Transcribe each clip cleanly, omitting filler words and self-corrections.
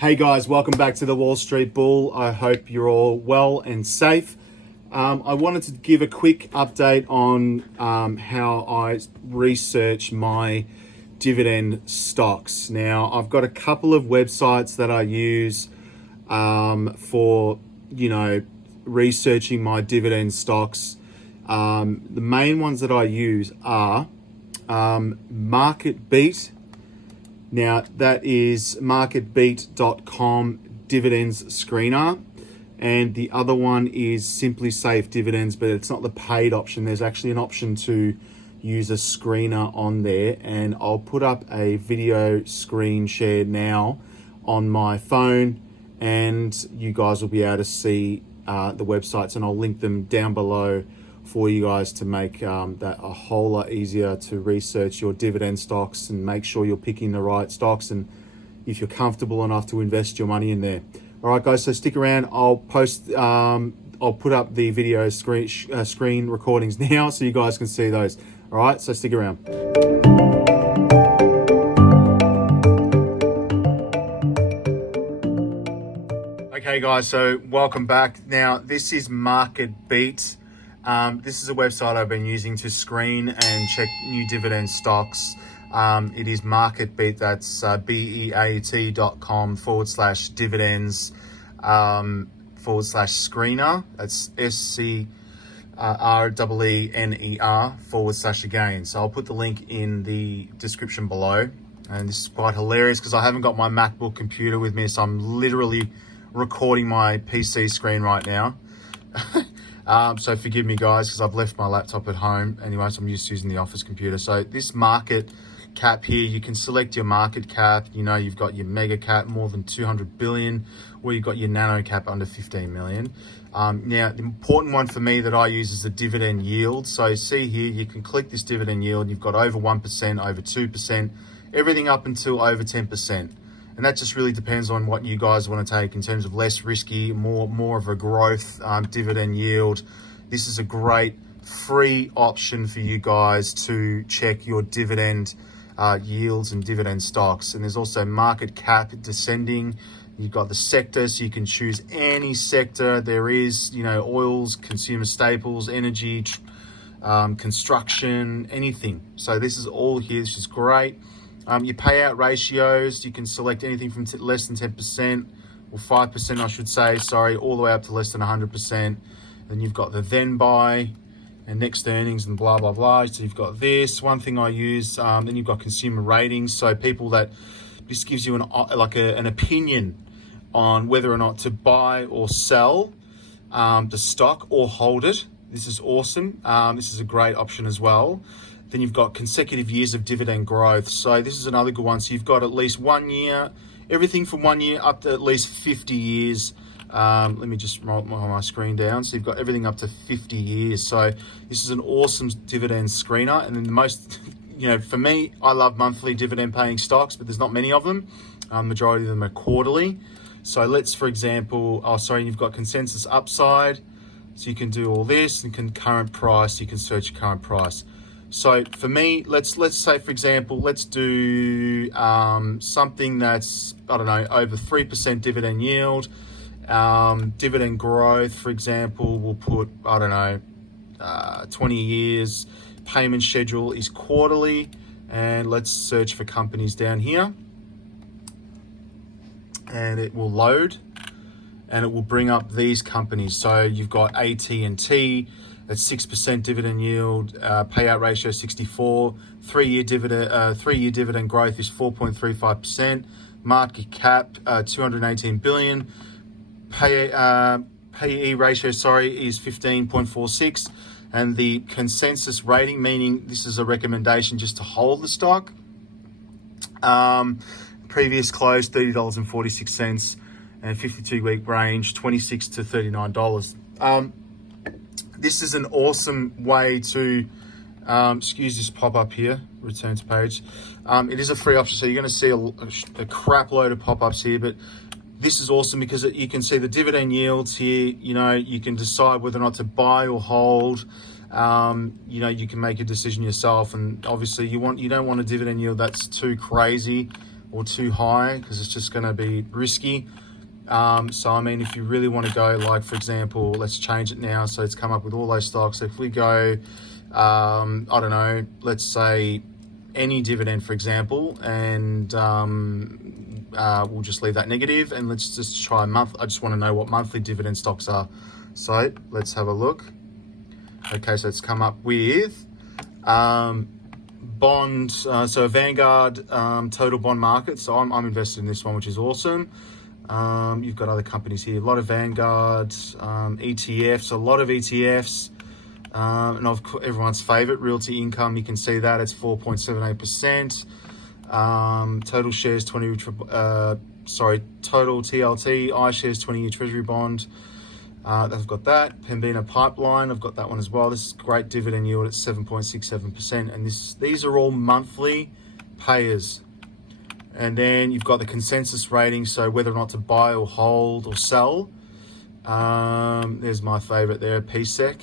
Hey guys, welcome back to the Wall Street Bull. I hope you're all well and safe. I wanted to give a quick update on how I research my dividend stocks. Now, I've got a couple of websites that I use for, researching my dividend stocks. The main ones that I use are MarketBeat. Now, that is marketbeat.com dividends screener. And the other one is Simply Safe Dividends, but it's not the paid option. There's actually an option to use a screener on there. And I'll put up a video screen share now on my phone, and you guys will be able to see the websites, and I'll link them down below for you guys to make that a whole lot easier to research your dividend stocks and make sure you're picking the right stocks, and if you're comfortable enough to invest your money in there. All right, guys, so stick around. I'll put up the video screen recordings now so you guys can see those. All right, so stick around. Okay, guys, so welcome back. Now, this is MarketBeat. This is a website I've been using to screen and check new dividend stocks. It is MarketBeat. That's beat.com/dividends /screener. That's SCREENER / So I'll put the link in the description below. And this is quite hilarious because I haven't got my MacBook computer with me, so I'm literally recording my PC screen right now. So forgive me, guys, because I've left my laptop at home. Anyway, so I'm used to using the office computer. So this market cap here, you can select your market cap. You've got your mega cap, more than 200 billion, or you've got your nano cap under 15 million. Now, the important one for me that I use is the dividend yield. So see here, you can click this dividend yield. You've got over 1%, over 2%, everything up until over 10%. And that just really depends on what you guys want to take in terms of less risky, more of a growth dividend yield. This is a great free option for you guys to check your dividend yields and dividend stocks. And there's also market cap descending. You've got the sector, so you can choose any sector there is, oils, consumer staples, energy, construction, anything. So this is all here. This is great. Your payout ratios, you can select anything from less than 10%, or 5%, I should say, all the way up to less than 100%. Then you've got the then buy and next earnings and blah, blah, blah. So you've got this. One thing I use, then you've got consumer ratings. So this gives you an opinion on whether or not to buy or sell the stock or hold it. This is awesome. This is a great option as well. Then you've got consecutive years of dividend growth. So this is another good one. So you've got at least 1 year, everything from 1 year up to at least 50 years. Let me just roll my screen down. So you've got everything up to 50 years. So this is an awesome dividend screener. And then the most, for me, I love monthly dividend paying stocks, but there's not many of them. Majority of them are quarterly. So let's, for example, you've got consensus upside. So you can do all this, and current price, you can search current price. So for me, let's say, for example, let's do something that's, over 3% dividend yield. Dividend growth, for example, we'll put, 20 years. Payment schedule is quarterly. And let's search for companies down here. And it will load. And it will bring up these companies. So you've got AT&T. That's 6% dividend yield, payout ratio 64. 3-year dividend growth is 4.35%. Market cap 218 billion. PE ratio, is 15.46. And the consensus rating, meaning this is a recommendation just to hold the stock. Previous close $30.46, and 52-week range $26 to $39. This is an awesome way to, excuse this pop-up here, return to page. It is a free option, so you're going to see a crap load of pop-ups here, but this is awesome because you can see the dividend yields here. You can decide whether or not to buy or hold. You can make a decision yourself, and obviously you don't want a dividend yield that's too crazy. or too high because it's just going to be risky. So I mean, if you really want to go, like for example, let's change it now. So it's come up with all those stocks. So if we go, I don't know, let's say any dividend, for example, and we'll just leave that negative, and let's just try a month. I just want to know what monthly dividend stocks are. So let's have a look. Okay, so it's come up with bond, so Vanguard total bond market. So I'm invested in this one, which is awesome. You've got other companies here, a lot of Vanguard, ETFs, a lot of ETFs, and of course, everyone's favorite, Realty Income. You can see that it's 4.78%. Total shares 20, total TLT, iShares 20-year Treasury bond. I've got that. Pembina pipeline, I've got that one as well. This is great dividend yield at 7.67%, and these are all monthly payers. And then you've got the consensus rating, so whether or not to buy or hold or sell. There's my favorite there, PSEC.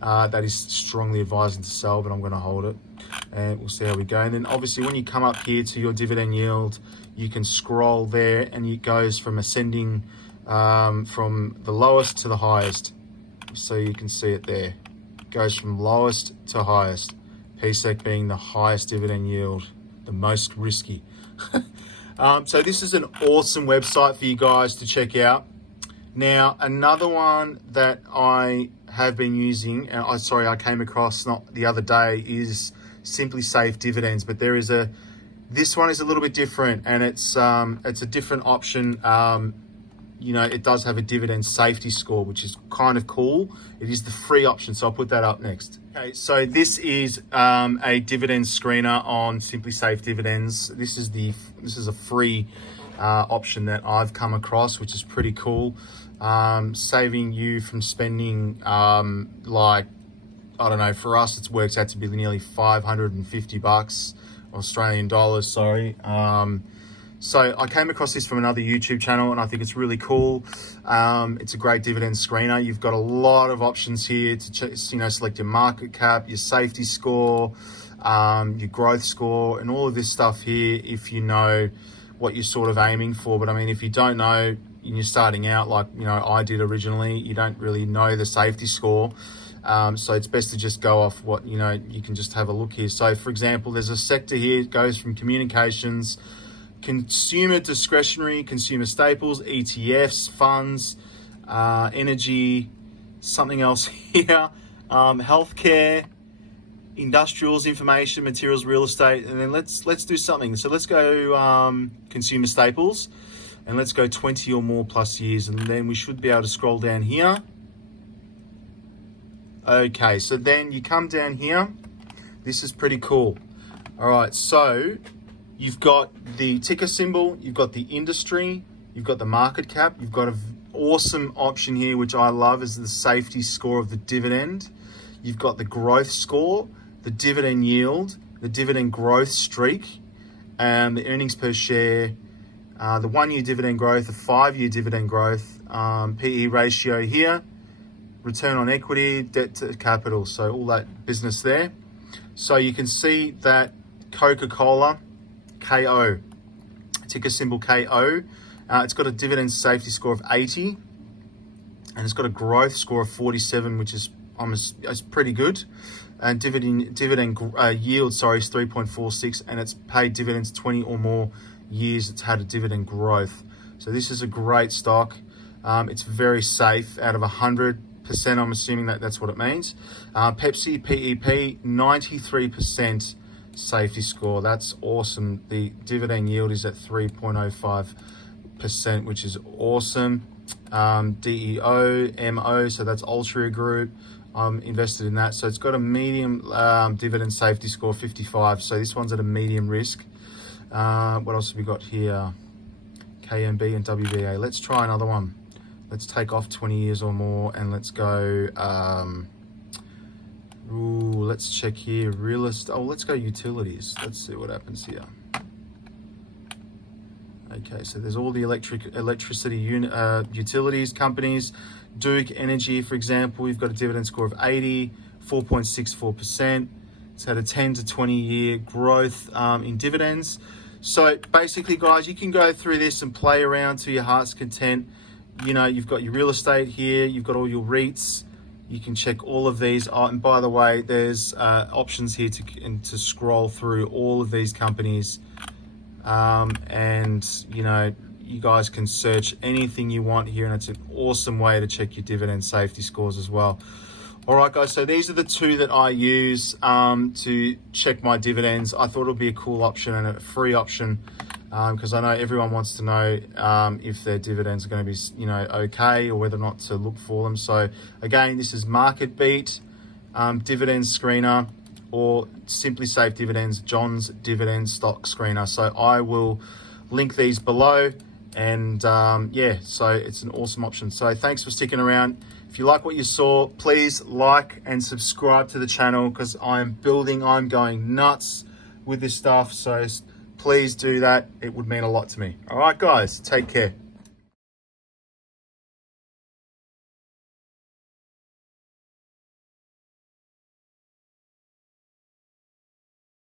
That is strongly advising to sell, but I'm going to hold it. And we'll see how we go. And then obviously when you come up here to your dividend yield, you can scroll there and it goes from ascending from the lowest to the highest. So you can see it there. It goes from lowest to highest. PSEC being the highest dividend yield, the most risky. So this is an awesome website for you guys to check out. Now, another one that I have been using, and I came across not the other day, is Simply Safe Dividends. But this one is a little bit different, and it's a different option. It does have a dividend safety score, which is kind of cool. It is the free option, so I'll put that up next. Okay, so this is a dividend screener on Simply Safe Dividends. This is a free option that I've come across, which is pretty cool. Saving you from spending I don't know, for us it's worked out to be nearly $550 Australian dollars, sorry. So I came across this from another YouTube channel, and I think it's really cool. It's a great dividend screener. You've got a lot of options here to select your market cap, your safety score, your growth score, and all of this stuff here if you know what you're sort of aiming for. But I mean, if you don't know and you're starting out like I did originally, you don't really know the safety score. So it's best to just go off what you can just have a look here. So for example, there's a sector here, it goes from communications, consumer discretionary, consumer staples, ETFs, funds, energy, something else here, healthcare, industrials, information, materials, real estate, and then let's do something. So let's go consumer staples, and let's go 20 or more plus years, and then we should be able to scroll down here. Okay, so then you come down here. This is pretty cool. All right, so you've got the ticker symbol, you've got the industry, you've got the market cap, you've got an awesome option here, which I love, is the safety score of the dividend. You've got the growth score, the dividend yield, the dividend growth streak, and the earnings per share, the 1 year dividend growth, the 5 year dividend growth, PE ratio here, return on equity, debt to capital, so all that business there. So you can see that Coca-Cola, KO, ticker symbol KO, it's got a dividend safety score of 80, and it's got a growth score of 47, which is pretty good. And dividend yield, is 3.46, and it's paid dividends 20 or more years. It's had a dividend growth. So this is a great stock. It's very safe. Out of 100%, I'm assuming that's what it means. Pepsi, PEP, 93% safety score. That's awesome. The dividend yield is at 3.05%, which is awesome. DEO, MO, so that's Altria Group. I'm invested in that. So it's got a medium dividend safety score, 55. So this one's at a medium risk. What else have we got here? KMB and WBA. Let's try another one. Let's take off 20 years or more, and let's go. Let's check here. Real estate. Oh, let's go utilities. Let's see what happens here. Okay, so there's all the electricity utilities companies. Duke Energy, for example, you've got a dividend score of 80, 4.64%. It's had a 10 to 20 year growth in dividends. So basically, guys, you can go through this and play around to your heart's content. You know, you've got your real estate here, you've got all your REITs. You can check all of these. And by the way, there's options here to scroll through all of these companies. And, you know, you guys can search anything you want here, and it's an awesome way to check your dividend safety scores as well. All right, guys, so these are the two that I use to check my dividends. I thought it would be a cool option and a free option because I know everyone wants to know if their dividends are going to be, you know, okay, or whether or not to look for them. So again, this is MarketBeat, Dividend Screener, or Simply Safe Dividends, John's Dividend Stock Screener. So I will link these below, and yeah, so it's an awesome option. So thanks for sticking around. If you like what you saw, please like and subscribe to the channel, because I'm going nuts with this stuff. So please do that. It would mean a lot to me. All right, guys, take care.